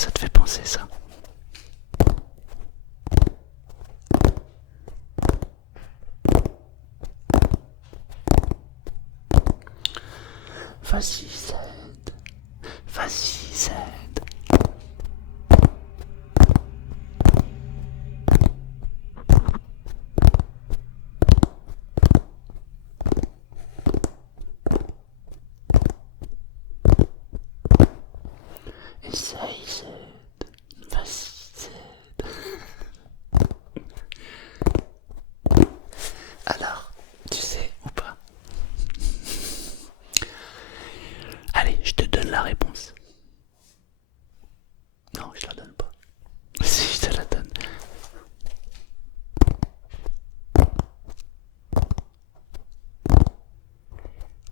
ça te fait penser ça? Vas-y, Zed. Vas-y, Zed. Essaye, Zed. Vas-y, Zed. Alors, tu sais ou pas? Allez, je te donne la réponse. Non, je la donne pas. Si, je te la donne.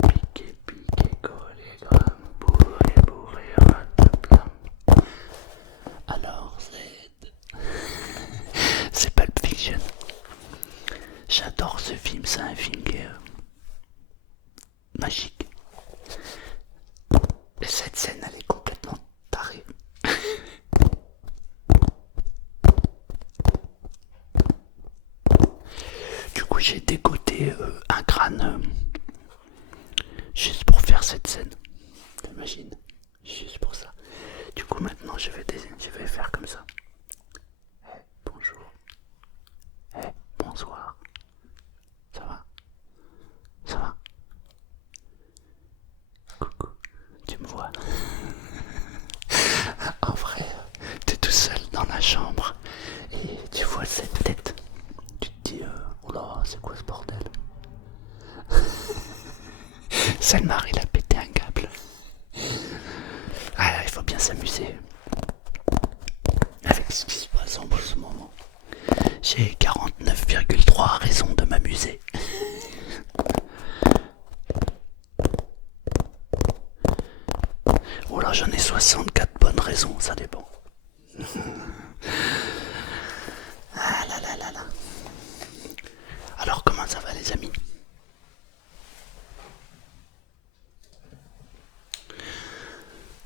Piqué, piqué, collé, gramme, bourré, bourré, rataplam. Alors, Z. C'est Pulp Fiction. J'adore ce film, c'est un film qui est magique. Et cette scène, elle est complètement tarée. Du coup, j'ai dégoté un crâne juste pour faire cette scène. T'imagines? Juste pour ça. Du coup, maintenant, je vais faire comme ça. Hey, bonjour. Hey, bonsoir. Ça va? Ça va? Coucou. Tu me vois? En vrai, t'es tout seul dans la chambre et tu vois cette tête. Tu te dis, oula, c'est quoi ce bordel? Salmar, il a pété un câble. Ah, il faut bien s'amuser avec ce qui se passe en ce moment. J'ai 49,3 raisons de m'amuser. Ou alors j'en ai 64 bonnes raisons, ça dépend. Ah là là là là. Alors comment ça va les amis?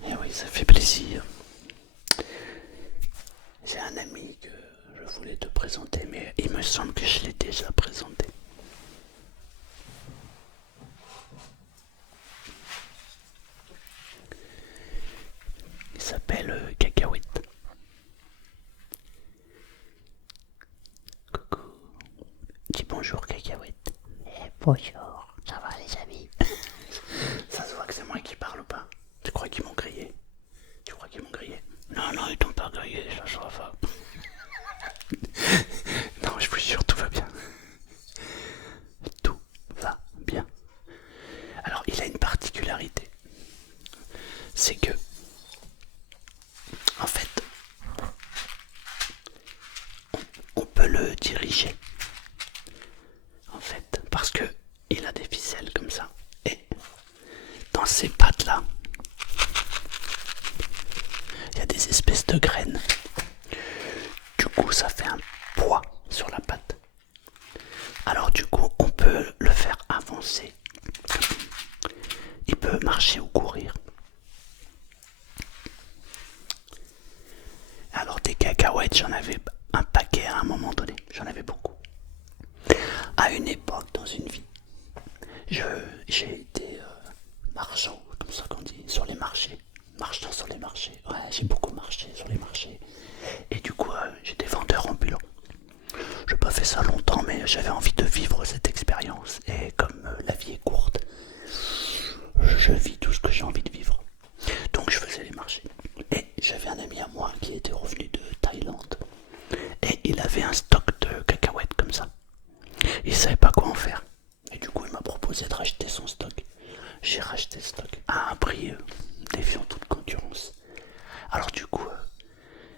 Eh oui, ça fait plaisir. J'ai un ami que je voulais te présenter, mais il me semble que je l'ai déjà présenté. Il s'appelle Cacahuète. Coucou. Dis bonjour Cacahuète. Bonjour. Ça va les amis? Ça se voit que c'est moi qui parle ou pas? Tu crois qu'ils m'ont grillé? Tu crois qu'ils m'ont grillé? Non, non, ils t'ont pas grillé, ça se va. Non, je vous jure, tout va bien. Tout va bien. Alors, il a une particularité. C'est que, en fait, on peut le diriger. En fait, parce que il a des ficelles comme ça. Et dans ces pattes là, il y a des espèces de graines. Du coup, ça fait un poids sur la patte. Alors du coup, on peut le faire avancer. Il peut marcher ou courir. Alors des cacahuètes, j'en avais un paquet à un moment donné. J'en avais beaucoup. À une époque, dans une vie, j'ai été marchand, comme ça qu'on dit, sur les marchés. Marchant sur les marchés. Ouais, j'ai beaucoup marché sur les marchés. Et du coup, j'étais vendeur ambulant. Je n'ai pas fait ça longtemps, mais j'avais envie de vivre cette expérience. Et comme la vie est courte, je vis tout ce que j'ai envie de vivre. Donc je faisais les marchés. Et j'avais un ami à moi qui était revenu de Thaïlande. Et il avait un stock de cacahuètes comme ça. Il savait pas quoi en faire. Et du coup, il m'a proposé de racheter son stock. J'ai racheté le stock à un prix défiant toute concurrence. Alors du coup,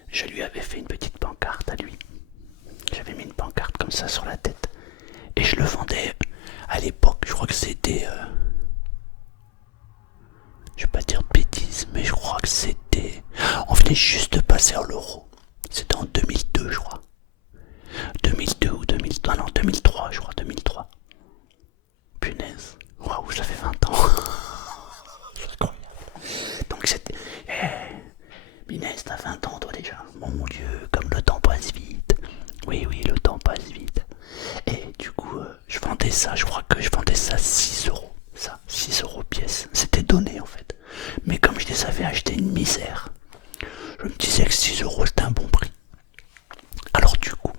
je lui avais fait une petite pancarte à lui. J'avais mis une pancarte comme ça sur la tête. Et je le vendais à l'époque, je crois que c'était... je vais pas dire de bêtises, mais je crois que c'était... On venait juste de passer à l'euro. C'était en 2002, je crois. 2002 ou 2003, non 2003, je crois, 2003. Punaise, waouh, ça fait 20 ans. C'est incroyable. Donc c'était... Mais punaise, t'as 20 ans toi déjà. Mon Dieu, comme le temps passe vite. Oui, oui, le temps passe vite. Et du coup, je vendais ça, je crois que je vendais ça 6 euros. Ça, 6 euros pièce. C'était donné en fait. Mais comme je les avais achetés une misère, je me disais que 6 euros c'était un bon prix. Alors du coup,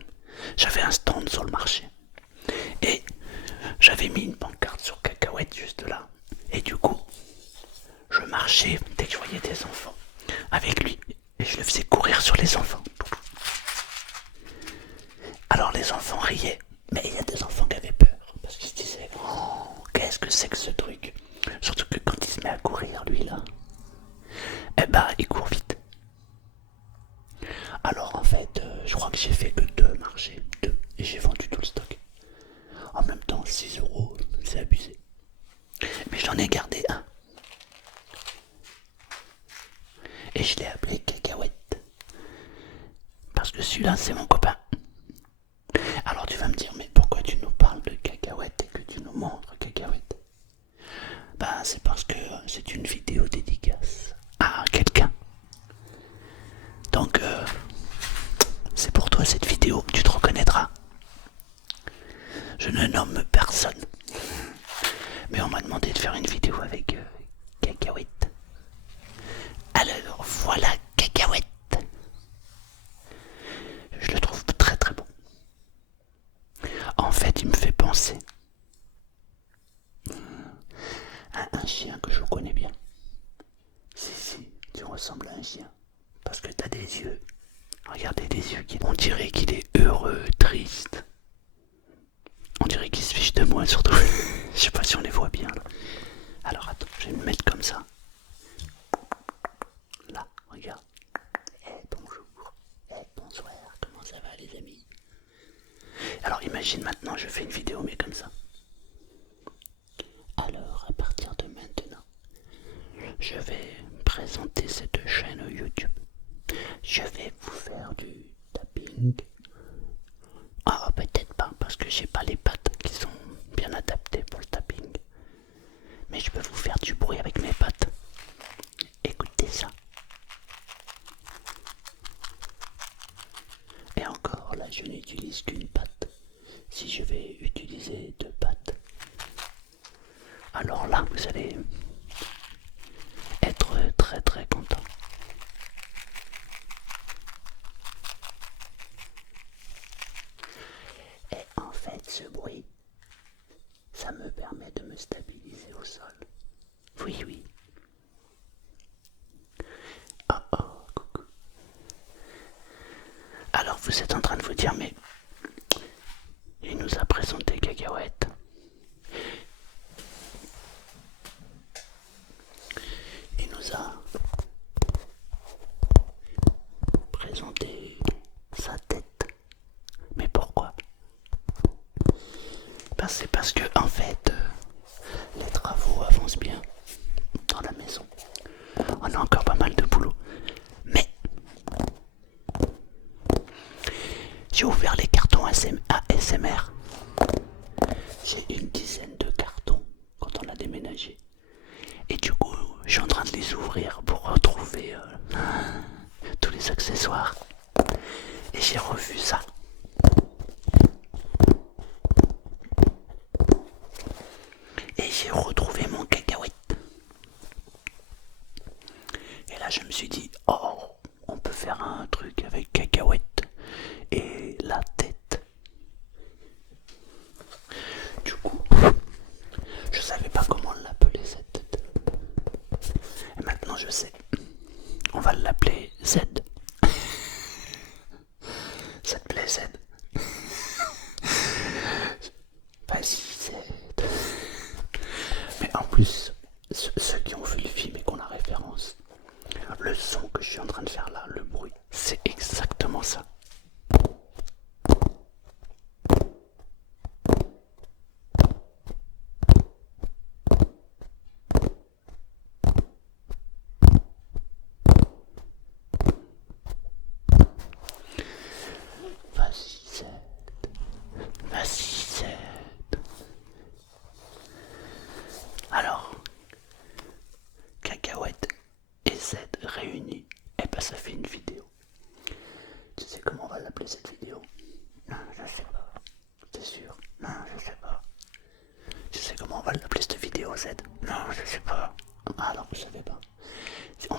j'avais un stand sur le marché. Et j'avais mis une pancarte sur cacahuète juste là. Et du coup, je marchais dès que je voyais des enfants avec lui. Et je le faisais courir sur les enfants. Alors les enfants riaient. Mais il y a des enfants qui avaient peur. Parce qu'ils se disaient, oh, qu'est-ce que c'est que ce truc? Surtout que quand il se met à courir, lui là, eh ben, il court vite. Alors en fait, je crois que j'ai fait que 2 marchés. 2. Et j'ai vendu tout le stock. En même temps, 6 euros, c'est abusé. Mais j'en ai gardé un. Et je l'ai appelé Cacahuète. Parce que celui-là, c'est mon copain. Alors tu vas me dire, mais pourquoi tu nous parles de Cacahuète et que tu nous montres Cacahuète? Ben, c'est parce que c'est une vidéo dédicace à quelqu'un. Donc, c'est pour toi cette vidéo, tu te reconnaîtras. Je ne nomme personne. Mais on m'a demandé de faire une vidéo avec Cacahuète. Alors, voilà Cacahuète. Je le trouve très très bon. En fait, il me fait penser à un chien que je connais bien. Si, tu ressembles à un chien. Parce que t'as des yeux. Regardez des yeux qui... On dirait qu'il est heureux, triste. On dirait qu'il se fiche de moi surtout. Je sais pas si on les voit bien là. Alors attends, je vais me mettre comme ça. Là, regarde. Bonjour. Bonsoir, comment ça va les amis? Alors imagine maintenant, je fais une vidéo mais comme ça. Alors à partir de maintenant, je vais présenter cette chaîne YouTube. Je vais vous faire du tapping. Ah, peut-être pas, parce que j'ai pas les pattes qui sont bien adaptées pour le tapping. Mais je peux vous faire du bruit avec mes pattes. Écoutez ça. Et encore, là, je n'utilise qu'une patte. Si je vais utiliser 2 pattes, alors là, vous allez être très très content. Et en fait, ce bruit, ça me permet de me stabiliser au sol. Oui, oui. Oh, oh, coucou. Alors vous êtes en train de vous dire, mais il nous a présenté Cacahuète. Il nous a présenté sa tête. Mais pourquoi? Ben, c'est parce que en fait, les travaux avancent bien dans la maison. On a encore pas mal de boulot. Mais j'ai ouvert les cartons ASMR. J'ai une dizaine de cartons quand on a déménagé. Et du coup, je suis en train de les ouvrir pour retrouver tous les accessoires. Et j'ai revu ça. Et j'ai retrouvé mon Cacahuète. Et là, je me suis dit, oh, on peut faire un truc avec Cacahuète et la tête. Du coup, je savais pas comment l'appeler cette tête. Et maintenant, je sais. On va l'appeler Z. Ça te plaît, Z?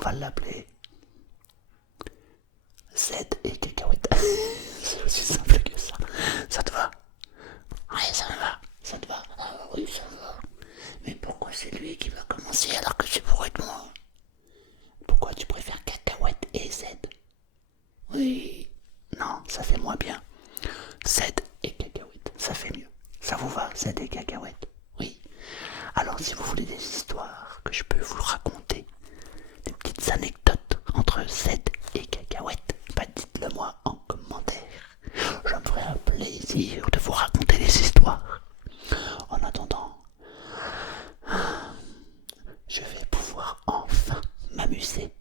va l'appeler Z et cacahuète. C'est aussi simple que ça. Ça te va? Ouais, ça me va. Ça te va? Ah oui, ça me va. Mais pourquoi c'est lui qui va commencer alors que tu pourrais être moi? Pourquoi tu préfères cacahuète et Z? Oui. Non, ça fait moins bien. Z et cacahuète, ça fait mieux. Ça vous va, Z et cacahuète? Oui. Alors si vous voulez des histoires que je peux vous raconter, des petites anecdotes entre Z et cacahuète, bah dites-le moi en commentaire. Je me ferai un plaisir de vous raconter des histoires. En attendant, je vais pouvoir enfin m'amuser